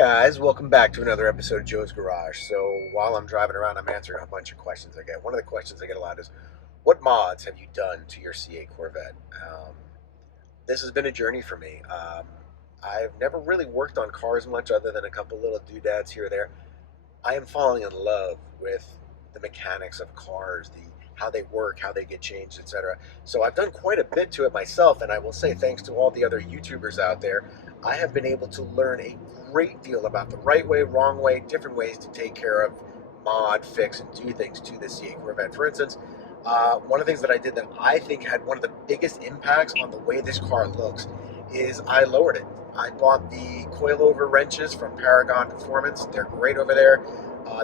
Guys, welcome back to another episode of Joe's Garage. So while I'm driving around, I'm answering a bunch of questions I get. One of the questions I get a lot is, what mods have you done to your C8 Corvette? This has been a journey for me. I've never really worked on cars much other than a couple little doodads here or there. I am falling in love with the mechanics of cars, the how they work, how they get changed, etc. So I've done quite a bit to it myself, and I will say thanks to all the other YouTubers out there, I have been able to learn a great deal about the right way, wrong way, different ways to take care of, mod, fix, and do things to the C8 Corvette. For instance, one of the things that I did that I think had one of the biggest impacts on the way this car looks is I lowered it. I bought the coilover wrenches from Paragon Performance. They're great over there.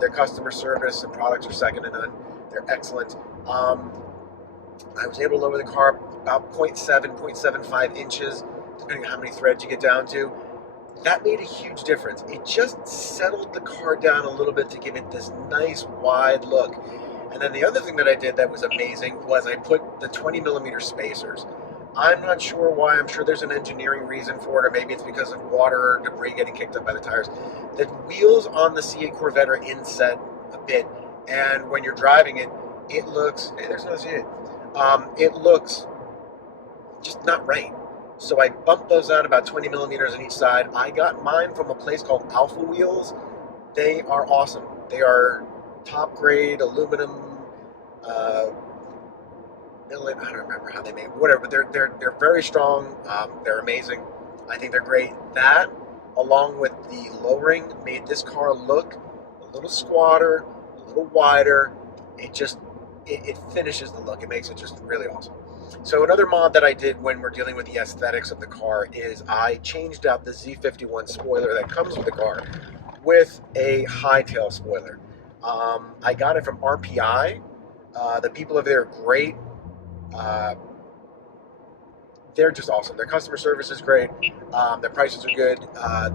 Their customer service and products are second to none. They're excellent. I was able to lower the car about 0.7, 0.75 inches, depending on how many threads you get down to. That made a huge difference. It just settled the car down a little bit to give it this nice wide look. And then the other thing that I did that was amazing was I put the 20 millimeter spacers. I'm not sure why. I'm sure there's an engineering reason for it, or maybe it's because of water or debris getting kicked up by the tires. The wheels on the C8 Corvette are inset a bit, and when you're driving it, it looks, hey, there's no C8. It looks just not right. So I bumped those out about 20 millimeters on each side. I got mine from a place called Alpha Wheels. They are awesome. They are top grade aluminum. I don't remember how they made it, whatever, but they're very strong. They're amazing. I think they're great. That, along with the lowering, made this car look a little squatter, a little wider. It finishes the look. It makes it just really awesome. So another mod that I did when we're dealing with the aesthetics of the car is I changed out the Z51 spoiler that comes with the car with a high tail spoiler. I got it from RPI. The people over there are great. Uh, they're just awesome. Their customer service is great. Their prices are good.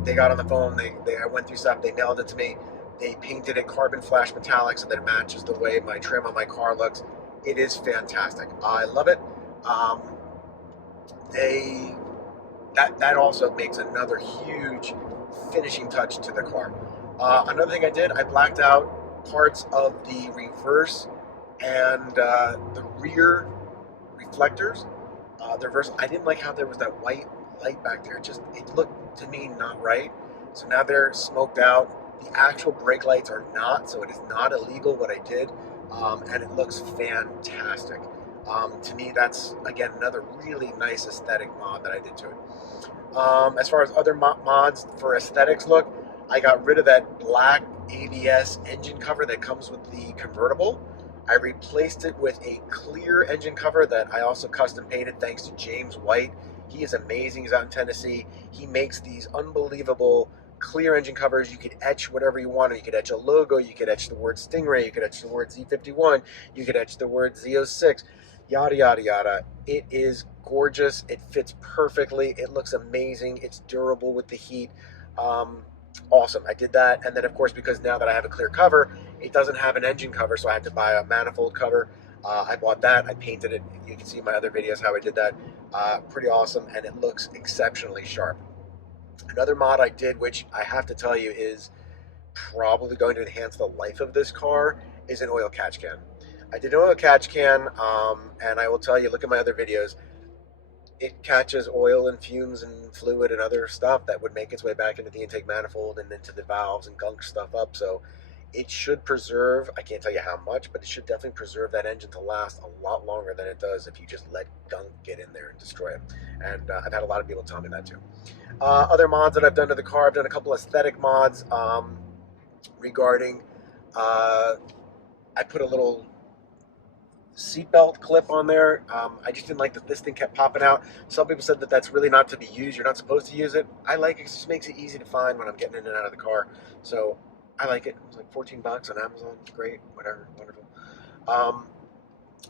They got on the phone. I went through stuff. They mailed it to me. They painted it carbon flash metallic so that it matches the way my trim on my car looks. It is fantastic. I love it. They that also makes another huge finishing touch to the car. Another thing I did, I blacked out parts of the reverse and the rear reflectors. The reverse, I didn't like how there was that white light back there. It looked to me not right. So now they're smoked out. The actual brake lights are not, so it is not illegal what I did, and it looks fantastic. To me, that's, again, another really nice aesthetic mod that I did to it. As far as other mods for aesthetics look, I got rid of that black ABS engine cover that comes with the convertible. I replaced it with a clear engine cover that I also custom painted thanks to James White. He is amazing. He's out in Tennessee. He makes these unbelievable clear engine covers. You could etch whatever you want. You could etch a logo. You could etch the word Stingray. You could etch the word Z51. You could etch the word Z06. Yada, yada, yada. It is gorgeous. It fits perfectly. It looks amazing. It's durable with the heat. Awesome. I did that. And then, of course, because now that I have a clear cover, it doesn't have an engine cover, so I had to buy a manifold cover. I bought that. I painted it. You can see in my other videos how I did that. Pretty awesome, and it looks exceptionally sharp. Another mod I did, which I have to tell you is probably going to enhance the life of this car, is an oil catch can. I did an oil catch can, and I will tell you, look at my other videos, it catches oil and fumes and fluid and other stuff that would make its way back into the intake manifold and into the valves and gunk stuff up. So it should preserve, I can't tell you how much, but it should definitely preserve that engine to last a lot longer than it does if you just let gunk get in there and destroy it. And I've had a lot of people tell me that too. Other mods that I've done to the car, I've done a couple aesthetic mods regarding, I put a little seatbelt clip on there. I just didn't like that this thing kept popping out. Some people said that that's really not to be used. You're not supposed to use it. I like it. It just makes it easy to find when I'm getting in and out of the car. So I like it. It was like 14 bucks on Amazon. Great, whatever, wonderful.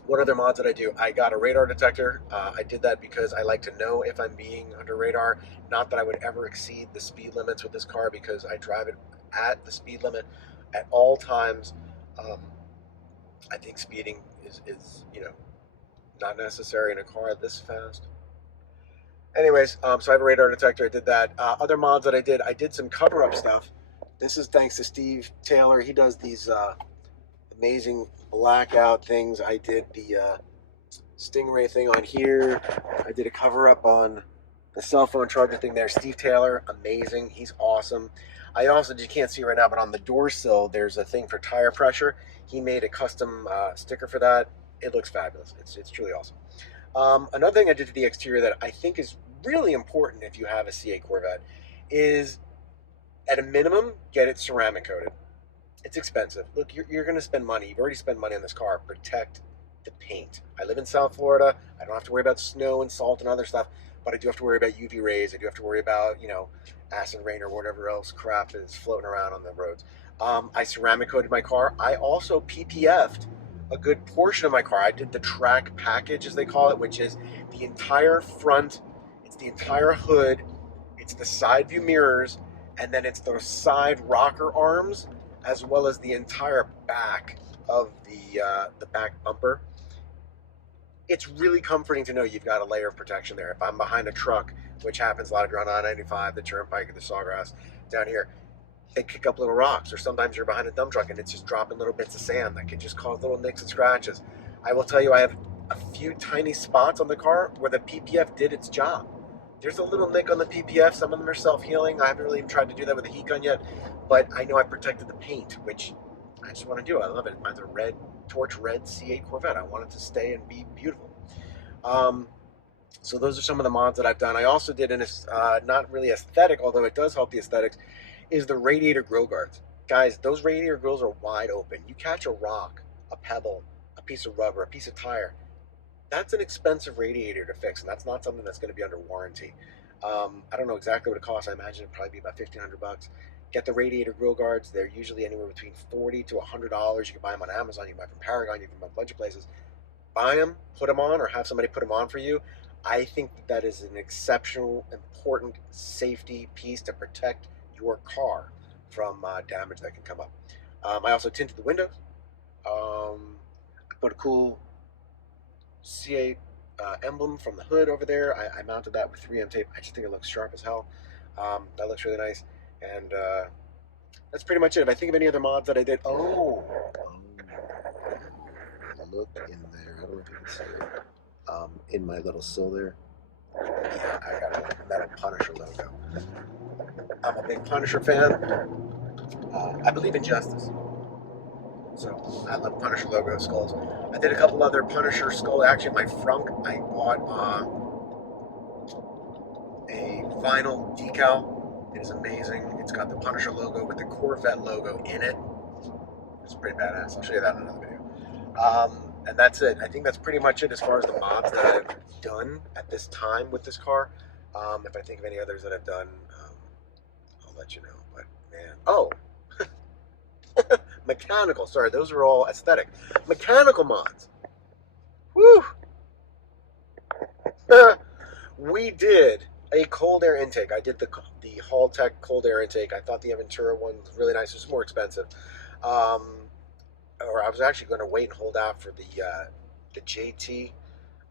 What other mods did I do? I got a radar detector. I did that because I like to know if I'm being under radar. Not that I would ever exceed the speed limits with this car because I drive it at the speed limit at all times. I think speeding is not necessary in a car this fast. Anyways, so I have a radar detector. I did that. Other mods that I did some cover-up stuff. This is thanks to Steve Taylor. He does these amazing blackout things. I did the Stingray thing on here. I did a cover-up on the cell phone charger thing there. Steve Taylor, amazing. He's awesome. I also, you can't see right now, but on the door sill, there's a thing for tire pressure. He made a custom sticker for that. It looks fabulous. It's truly awesome. Another thing I did to the exterior that I think is really important if you have a C8 Corvette is, at a minimum, get it ceramic coated. It's expensive. Look, you're going to spend money. You've already spent money on this car. Protect the paint. I live in South Florida. I don't have to worry about snow and salt and other stuff, but I do have to worry about UV rays. I do have to worry about, acid rain or whatever else crap is floating around on the roads. I ceramic coated my car. I also PPF'd a good portion of my car. I did the track package, as they call it, which is the entire front, it's the entire hood, it's the side view mirrors, and then it's the side rocker arms, as well as the entire back of the back bumper. It's really comforting to know you've got a layer of protection there. If I'm behind a truck, which happens a lot, if you're on I-95, the Turnpike, or the Sawgrass down here, they kick up little rocks, or sometimes you're behind a dump truck and it's just dropping little bits of sand that can just cause little nicks and scratches. I will tell you, I have a few tiny spots on the car where the PPF did its job. There's a little nick on the PPF. Some of them are self-healing. I haven't really even tried to do that with a heat gun yet, but I know I protected the paint, which I just want to do. I love it. Mine's a red, torch red C8 Corvette. I want it to stay and be beautiful. Um, so those are some of the mods that I've done. I also did an not really aesthetic, although it does help the aesthetics, is the radiator grill guards. Guys, those radiator grills are wide open. You catch a rock, a pebble, a piece of rubber, a piece of tire. That's an expensive radiator to fix, and that's not something that's going to be under warranty. I don't know exactly what it costs. I imagine it'd probably be about $1,500. Get the radiator grill guards. They're usually anywhere between $40 to $100. You can buy them on Amazon. You can buy them from Paragon. You can buy them a bunch of places. Buy them, put them on, or have somebody put them on for you. I think that is an exceptional, important safety piece to protect your car from damage that can come up. I also tinted the windows. I put a cool C8 emblem from the hood over there. I mounted that with 3M tape. I just think it looks sharp as hell. That looks really nice. And that's pretty much it. If I think of any other mods that I did, look in there. I don't know if you can see it. In my little sill there. Yeah, I got a metal Punisher logo. I'm a big Punisher fan. I believe in justice. So I love Punisher logo skulls. I did a couple other Punisher skulls. Actually, my frunk, I bought a vinyl decal. It is amazing. It's got the Punisher logo with the Corvette logo in it. It's pretty badass. I'll show you that in another video. And that's it. I think that's pretty much it as far as the mods that I've done at this time with this car. If I think of any others that I've done, I'll let you know. But man, mechanical. Sorry, those are all aesthetic. Mechanical mods. Woo! We did a cold air intake. I did the Haltech cold air intake. I thought the Aventura one was really nice. It was more expensive. Or I was actually going to wait and hold out for the JT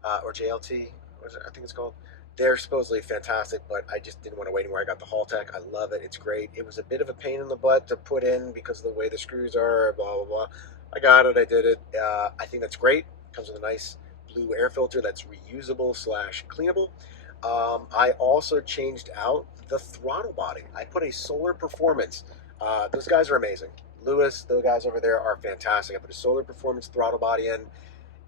or JLT. I think it's called. They're supposedly fantastic, but I just didn't want to wait anymore. I got the Haltech. I love it. It's great. It was a bit of a pain in the butt to put in because of the way the screws are, blah, blah, blah. I got it. I did it. I think that's great. It comes with a nice blue air filter that's reusable / cleanable. I also changed out the throttle body. I put a Solar Performance. Those guys are amazing. Lewis, those guys over there are fantastic. I put a Solar Performance throttle body in.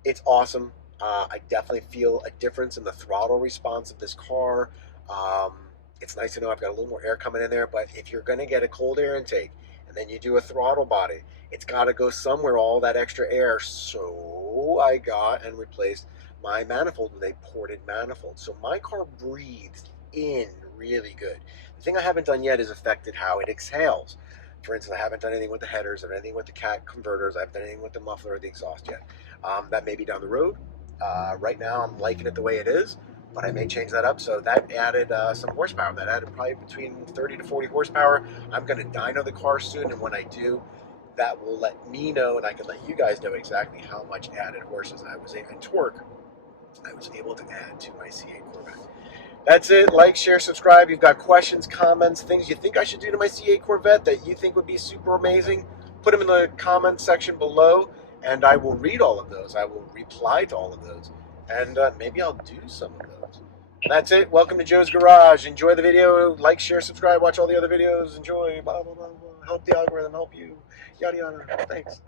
It's awesome. I definitely feel a difference in the throttle response of this car. It's nice to know I've got a little more air coming in there, but if you're going to get a cold air intake and then you do a throttle body, it's got to go somewhere, all that extra air. So I got and replaced my manifold with a ported manifold. So my car breathes in really good. The thing I haven't done yet is affected how it exhales. For instance, I haven't done anything with the headers or anything with the cat converters. I haven't done anything with the muffler or the exhaust yet. That may be down the road. Right now, I'm liking it the way it is, but I may change that up. So that added some horsepower. That added probably between 30 to 40 horsepower. I'm going to dyno the car soon, and when I do, that will let me know, and I can let you guys know exactly how much added horses and torque I was able to add to my C8 Corvette. That's it. Like, share, subscribe. You've got questions, comments, things you think I should do to my C8 Corvette that you think would be super amazing, put them in the comments section below, and I will read all of those. I will reply to all of those, and maybe I'll do some of those. That's it. Welcome to Joe's Garage. Enjoy the video. Like, share, subscribe. Watch all the other videos. Enjoy. Blah, blah, blah, blah. Help the algorithm. Help you. Yada, yada. Thanks.